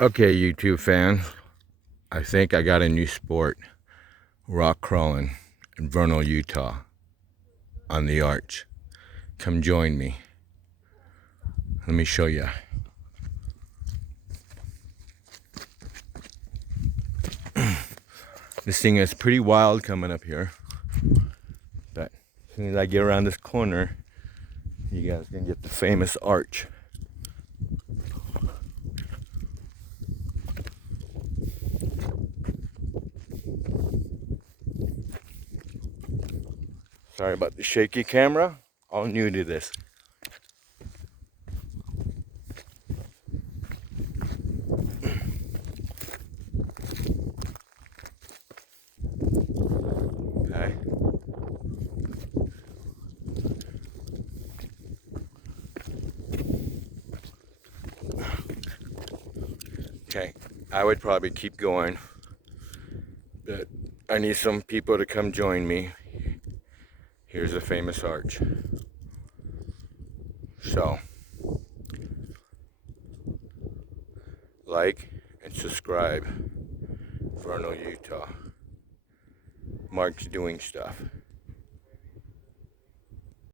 Okay, YouTube fans, I think I got a new sport, rock crawling in Vernal, Utah, on the arch. Come join me. Let me show you. This thing is pretty wild coming up here, but as soon as I get around this corner, you guys can get the famous arch. Sorry about the shaky camera, all new to this. Okay. Okay, I would probably keep going, but I need some people to come join me. Here's the famous arch. So, like and subscribe. Vernal, Utah. Mark's doing stuff.